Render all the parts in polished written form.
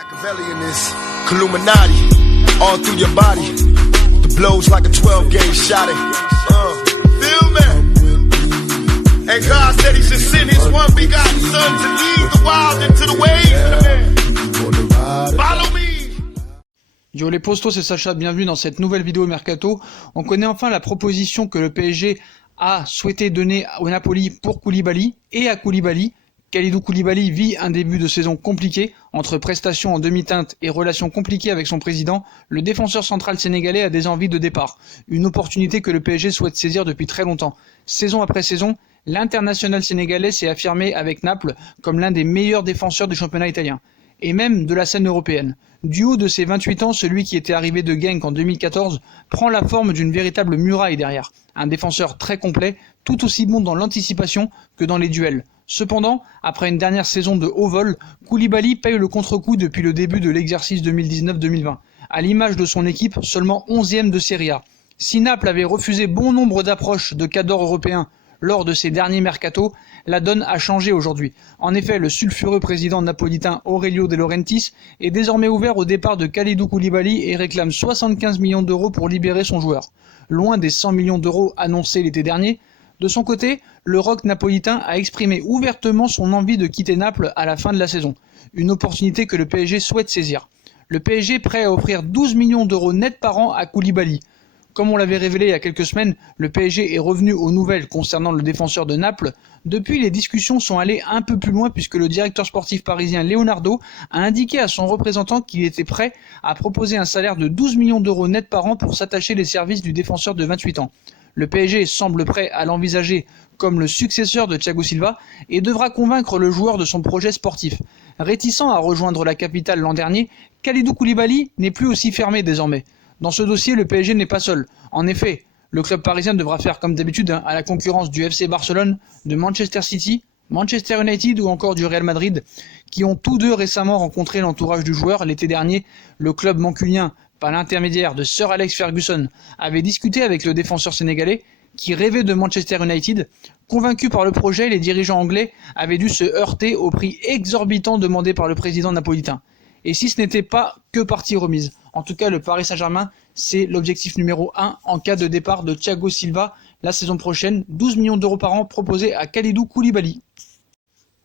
Machiavelli in this Illuminati, all through your body. The blows like a 12-gauge shot. Feel me? And God said He should send His one begotten Son to lead the wild into the ways. Follow me. Yo les postos, c'est Sacha, bienvenue dans cette nouvelle vidéo Mercato. On connaît enfin la proposition que le PSG a souhaité donner au Napoli pour Koulibaly et à Koulibaly. Kalidou Koulibaly vit un début de saison compliqué, entre prestations en demi-teinte et relations compliquées avec son président. Le défenseur central sénégalais a des envies de départ, une opportunité que le PSG souhaite saisir depuis très longtemps. Saison après saison, l'international sénégalais s'est affirmé avec Naples comme l'un des meilleurs défenseurs du championnat italien, et même de la scène européenne. Du haut de ses 28 ans, celui qui était arrivé de Genk en 2014 prend la forme d'une véritable muraille derrière. Un défenseur très complet, tout aussi bon dans l'anticipation que dans les duels. Cependant, après une dernière saison de haut vol, Koulibaly paye le contre-coup depuis le début de l'exercice 2019-2020. À l'image de son équipe, seulement 11e de Serie A. Si Naples avait refusé bon nombre d'approches de cadors européens lors de ses derniers mercatos, la donne a changé aujourd'hui. En effet, le sulfureux président napolitain Aurelio De Laurentiis est désormais ouvert au départ de Kalidou Koulibaly et réclame 75 millions d'euros pour libérer son joueur. Loin des 100 millions d'euros annoncés l'été dernier, de son côté, le rock napolitain a exprimé ouvertement son envie de quitter Naples à la fin de la saison. Une opportunité que le PSG souhaite saisir. Le PSG est prêt à offrir 12 millions d'euros net par an à Koulibaly. Comme on l'avait révélé il y a quelques semaines, le PSG est revenu aux nouvelles concernant le défenseur de Naples. Depuis, les discussions sont allées un peu plus loin puisque le directeur sportif parisien Leonardo a indiqué à son représentant qu'il était prêt à proposer un salaire de 12 millions d'euros net par an pour s'attacher les services du défenseur de 28 ans. Le PSG semble prêt à l'envisager comme le successeur de Thiago Silva et devra convaincre le joueur de son projet sportif. Réticent à rejoindre la capitale l'an dernier, Kalidou Koulibaly n'est plus aussi fermé désormais. Dans ce dossier, le PSG n'est pas seul. En effet, le club parisien devra faire comme d'habitude à la concurrence du FC Barcelone, de Manchester City, Manchester United ou encore du Real Madrid, qui ont tous deux récemment rencontré l'entourage du joueur. L'été dernier, le club mancunien, par l'intermédiaire de Sir Alex Ferguson, avait discuté avec le défenseur sénégalais qui rêvait de Manchester United. Convaincus par le projet, les dirigeants anglais avaient dû se heurter au prix exorbitant demandé par le président napolitain. Et si ce n'était pas que partie remise. En tout cas, le Paris Saint-Germain, c'est l'objectif numéro 1 en cas de départ de Thiago Silva la saison prochaine. 12 millions d'euros par an proposés à Kalidou Koulibaly.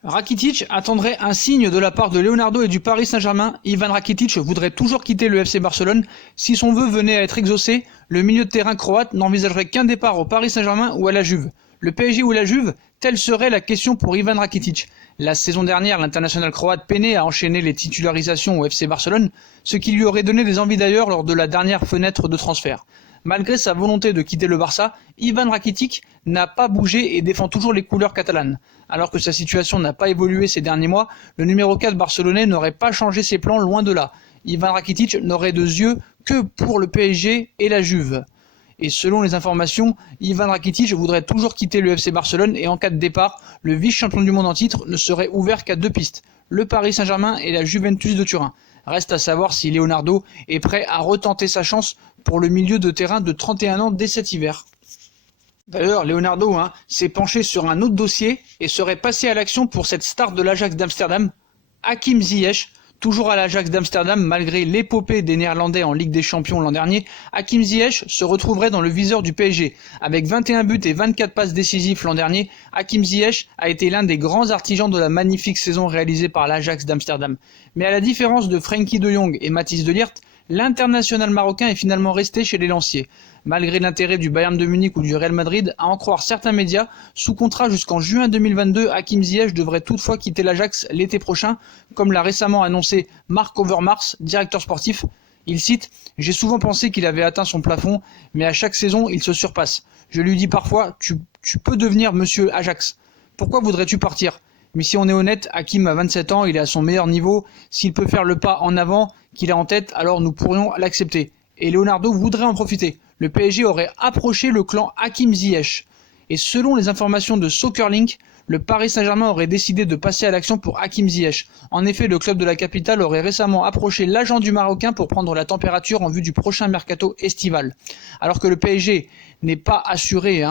Rakitic attendrait un signe de la part de Leonardo et du Paris Saint-Germain. Ivan Rakitic voudrait toujours quitter le FC Barcelone. Si son vœu venait à être exaucé, le milieu de terrain croate n'envisagerait qu'un départ au Paris Saint-Germain ou à la Juve. Le PSG ou la Juve, telle serait la question pour Ivan Rakitic. La saison dernière, l'international croate peinait à enchaîner les titularisations au FC Barcelone, ce qui lui aurait donné des envies d'ailleurs lors de la dernière fenêtre de transfert. Malgré sa volonté de quitter le Barça, Ivan Rakitic n'a pas bougé et défend toujours les couleurs catalanes. Alors que sa situation n'a pas évolué ces derniers mois, le numéro 4 barcelonais n'aurait pas changé ses plans, loin de là. Ivan Rakitic n'aurait de yeux que pour le PSG et la Juve. Et selon les informations, Ivan Rakitic voudrait toujours quitter le FC Barcelone et en cas de départ, le vice-champion du monde en titre ne serait ouvert qu'à deux pistes, le Paris Saint-Germain et la Juventus de Turin. Reste à savoir si Leonardo est prêt à retenter sa chance pour le milieu de terrain de 31 ans dès cet hiver. D'ailleurs, Leonardo s'est penché sur un autre dossier et serait passé à l'action pour cette star de l'Ajax d'Amsterdam, Hakim Ziyech. Toujours à l'Ajax d'Amsterdam, malgré l'épopée des Néerlandais en Ligue des Champions l'an dernier, Hakim Ziyech se retrouverait dans le viseur du PSG. Avec 21 buts et 24 passes décisives l'an dernier, Hakim Ziyech a été l'un des grands artisans de la magnifique saison réalisée par l'Ajax d'Amsterdam. Mais à la différence de Frenkie de Jong et Mathys de Ligt, l'international marocain est finalement resté chez les Lanciers. Malgré l'intérêt du Bayern de Munich ou du Real Madrid, à en croire certains médias, sous contrat jusqu'en juin 2022, Hakim Ziyech devrait toutefois quitter l'Ajax l'été prochain, comme l'a récemment annoncé Marc Overmars, directeur sportif. Il cite « J'ai souvent pensé qu'il avait atteint son plafond, mais à chaque saison, il se surpasse. Je lui dis parfois, tu peux devenir monsieur Ajax. Pourquoi voudrais-tu partir ? Mais si on est honnête, Hakim a 27 ans, il est à son meilleur niveau. S'il peut faire le pas en avant qu'il a en tête, alors nous pourrions l'accepter. Et Leonardo voudrait en profiter. Le PSG aurait approché le clan Hakim Ziyech. Et selon les informations de Soccerlink, le Paris Saint-Germain aurait décidé de passer à l'action pour Hakim Ziyech. En effet, le club de la capitale aurait récemment approché l'agent du Marocain pour prendre la température en vue du prochain mercato estival. Alors que le PSG n'est pas assuré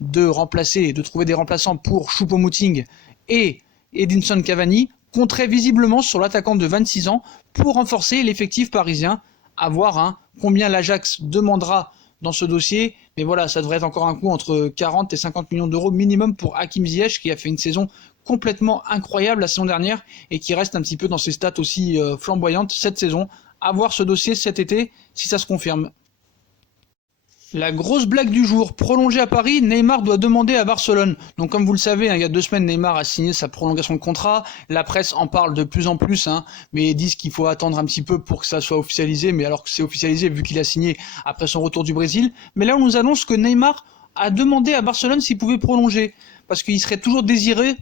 de remplacer et de trouver des remplaçants pour Choupo-Moting et Edinson Cavani, compterait visiblement sur l'attaquant de 26 ans pour renforcer l'effectif parisien. À voir combien l'Ajax demandera dans ce dossier. Mais voilà, ça devrait être encore un coût entre 40 et 50 millions d'euros minimum pour Hakim Ziyech, qui a fait une saison complètement incroyable la saison dernière et qui reste un petit peu dans ses stats aussi flamboyantes cette saison. À voir ce dossier cet été si ça se confirme. La grosse blague du jour, prolongé à Paris, Neymar doit demander à Barcelone. Donc comme vous le savez, il y a 2 semaines, Neymar a signé sa prolongation de contrat. La presse en parle de plus en plus, mais ils disent qu'il faut attendre un petit peu pour que ça soit officialisé, mais alors que c'est officialisé vu qu'il a signé après son retour du Brésil. Mais là, on nous annonce que Neymar a demandé à Barcelone s'il pouvait prolonger, parce qu'il serait toujours désireux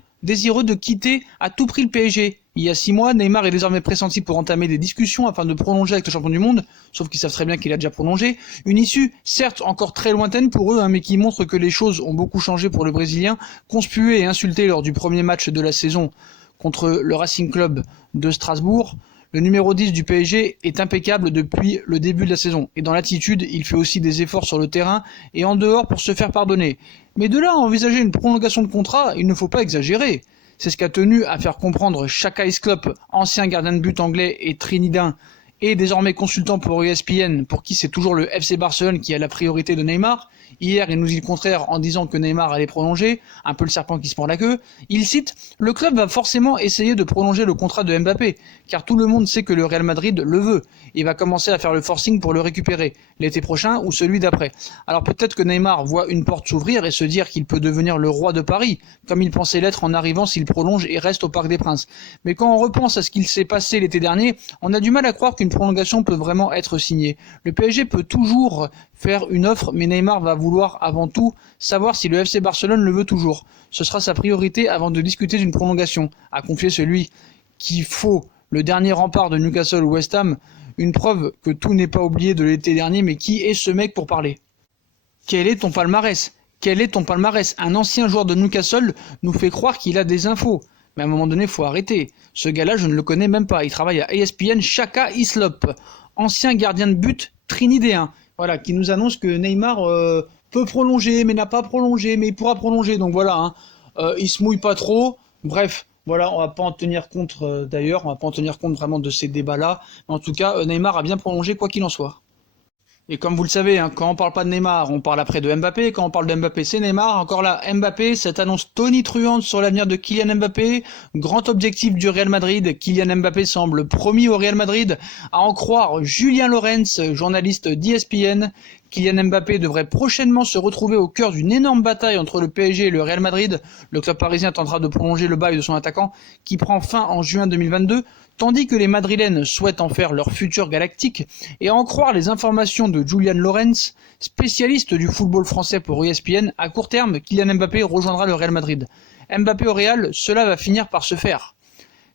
de quitter à tout prix le PSG. Il y a 6 mois, Neymar est désormais pressenti pour entamer des discussions afin de prolonger avec le champion du monde, sauf qu'ils savent très bien qu'il a déjà prolongé. Une issue, certes encore très lointaine pour eux, mais qui montre que les choses ont beaucoup changé pour le Brésilien, conspué et insulté lors du premier match de la saison contre le Racing Club de Strasbourg. Le numéro 10 du PSG est impeccable depuis le début de la saison. Et dans l'attitude, il fait aussi des efforts sur le terrain et en dehors pour se faire pardonner. Mais de là à envisager une prolongation de contrat, il ne faut pas exagérer. C'est ce qu'a tenu à faire comprendre Chaka Hislop, ancien gardien de but anglais et trinidadien, et désormais consultant pour ESPN, pour qui c'est toujours le FC Barcelone qui a la priorité de Neymar. Hier, il nous dit le contraire en disant que Neymar allait prolonger, un peu le serpent qui se mord la queue. Il cite « Le club va forcément essayer de prolonger le contrat de Mbappé, car tout le monde sait que le Real Madrid le veut. Il va commencer à faire le forcing pour le récupérer, l'été prochain ou celui d'après. Alors peut-être que Neymar voit une porte s'ouvrir et se dire qu'il peut devenir le roi de Paris, comme il pensait l'être en arrivant s'il prolonge et reste au Parc des Princes. Mais quand on repense à ce qu'il s'est passé l'été dernier, on a du mal à croire qu'une prolongation peut vraiment être signée. Le PSG peut toujours faire une offre, mais Neymar va vouloir avant tout savoir si le FC Barcelone le veut toujours. Ce sera sa priorité avant de discuter d'une prolongation, a confié celui qui faut le dernier rempart de Newcastle ou West Ham, une preuve que tout n'est pas oublié de l'été dernier, mais qui est ce mec pour parler? Quel est ton palmarès? Quel est ton palmarès? Un ancien joueur de Newcastle nous fait croire qu'il a des infos. Mais à un moment donné, il faut arrêter. Ce gars-là, je ne le connais même pas. Il travaille à ESPN, Chaka Hislop, ancien gardien de but trinidadien. Voilà, qui nous annonce que Neymar peut prolonger, mais n'a pas prolongé, mais il pourra prolonger. Donc voilà, il se mouille pas trop. Bref, voilà, on va pas en tenir compte d'ailleurs, on va pas en tenir compte vraiment de ces débats-là. Mais en tout cas, Neymar a bien prolongé quoi qu'il en soit. Et comme vous le savez, quand on parle pas de Neymar, on parle après de Mbappé. Quand on parle de Mbappé, c'est Neymar. Encore là, Mbappé, cette annonce tonitruante sur l'avenir de Kylian Mbappé. Grand objectif du Real Madrid. Kylian Mbappé semble promis au Real Madrid. À en croire Julien Lorenz, journaliste d'ESPN. Kylian Mbappé devrait prochainement se retrouver au cœur d'une énorme bataille entre le PSG et le Real Madrid. Le club parisien tentera de prolonger le bail de son attaquant qui prend fin en juin 2022, tandis que les Madrilènes souhaitent en faire leur futur galactique. Et à en croire les informations de Julian Lorenz, spécialiste du football français pour ESPN, à court terme, Kylian Mbappé rejoindra le Real Madrid. Mbappé au Real, cela va finir par se faire.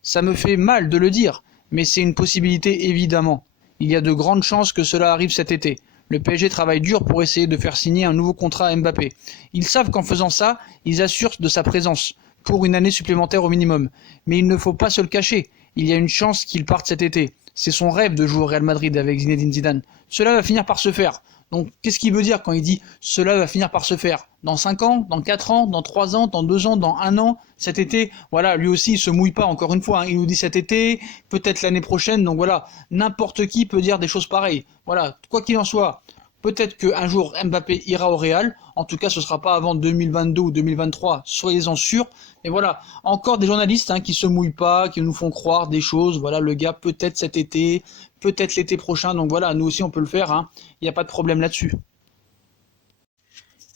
Ça me fait mal de le dire, mais c'est une possibilité évidemment. Il y a de grandes chances que cela arrive cet été. Le PSG travaille dur pour essayer de faire signer un nouveau contrat à Mbappé. Ils savent qu'en faisant ça, ils assurent de sa présence, pour une année supplémentaire au minimum. Mais il ne faut pas se le cacher, il y a une chance qu'il parte cet été. C'est son rêve de jouer au Real Madrid avec Zinedine Zidane. Cela va finir par se faire. Donc qu'est-ce qu'il veut dire quand il dit « cela va finir par se faire » ? Dans 5 ans, dans 4 ans, dans 3 ans, dans 2 ans, dans 1 an, cet été, voilà, lui aussi il se mouille pas encore une fois, il nous dit cet été, peut-être l'année prochaine, donc voilà, n'importe qui peut dire des choses pareilles. Voilà, quoi qu'il en soit, peut-être qu'un jour Mbappé ira au Real, en tout cas ce sera pas avant 2022 ou 2023, soyez-en sûrs. Et voilà, encore des journalistes qui se mouillent pas, qui nous font croire des choses, voilà, le gars peut-être cet été, peut-être l'été prochain, donc voilà, nous aussi on peut le faire, il n'y a pas de problème là-dessus.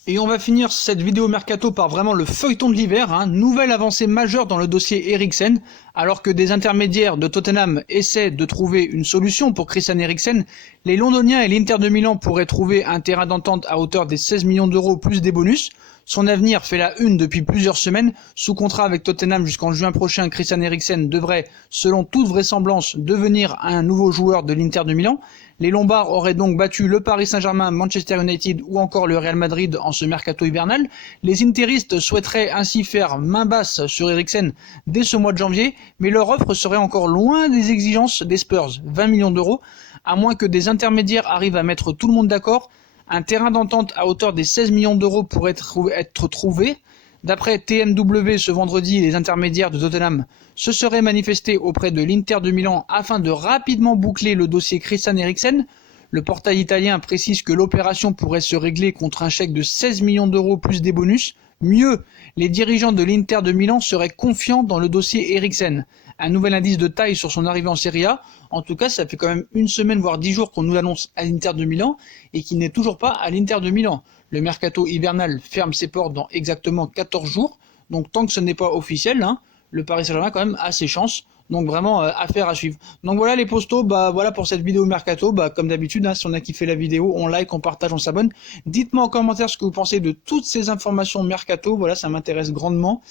Et on va finir cette vidéo mercato par vraiment le feuilleton de l'hiver, nouvelle avancée majeure dans le dossier Eriksen, alors que des intermédiaires de Tottenham essaient de trouver une solution pour Christian Eriksen, les Londoniens et l'Inter de Milan pourraient trouver un terrain d'entente à hauteur des 16 millions d'euros plus des bonus. Son avenir fait la une depuis plusieurs semaines. Sous contrat avec Tottenham jusqu'en juin prochain, Christian Eriksen devrait, selon toute vraisemblance, devenir un nouveau joueur de l'Inter de Milan. Les Lombards auraient donc battu le Paris Saint-Germain, Manchester United ou encore le Real Madrid en ce mercato hivernal. Les interistes souhaiteraient ainsi faire main basse sur Eriksen dès ce mois de janvier, mais leur offre serait encore loin des exigences des Spurs, 20 millions d'euros, à moins que des intermédiaires arrivent à mettre tout le monde d'accord. Un terrain d'entente à hauteur des 16 millions d'euros pourrait être trouvé. D'après TMW, ce vendredi, les intermédiaires de Tottenham se seraient manifestés auprès de l'Inter de Milan afin de rapidement boucler le dossier Christian Eriksen. Le portail italien précise que l'opération pourrait se régler contre un chèque de 16 millions d'euros plus des bonus. Mieux, les dirigeants de l'Inter de Milan seraient confiants dans le dossier Eriksen. Un nouvel indice de taille sur son arrivée en Serie A. En tout cas, ça fait quand même une semaine, voire 10 jours qu'on nous l'annonce à l'Inter de Milan et qu'il n'est toujours pas à l'Inter de Milan. Le mercato hivernal ferme ses portes dans exactement 14 jours. Donc tant que ce n'est pas officiel, le Paris Saint-Germain quand même a ses chances. Donc vraiment affaire à suivre. Donc voilà les postos, voilà pour cette vidéo mercato. Comme d'habitude, si on a kiffé la vidéo, on like, on partage, on s'abonne. Dites-moi en commentaire ce que vous pensez de toutes ces informations mercato. Voilà, ça m'intéresse grandement.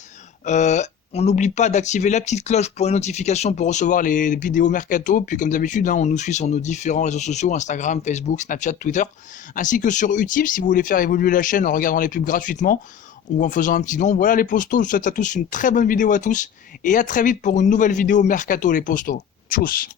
On n'oublie pas d'activer la petite cloche pour une notification pour recevoir les vidéos mercato. Puis comme d'habitude, on nous suit sur nos différents réseaux sociaux, Instagram, Facebook, Snapchat, Twitter, ainsi que sur Utip si vous voulez faire évoluer la chaîne en regardant les pubs gratuitement ou en faisant un petit don. Voilà les postos, je vous souhaite à tous une très bonne vidéo à tous et à très vite pour une nouvelle vidéo mercato les postos. Tchuss.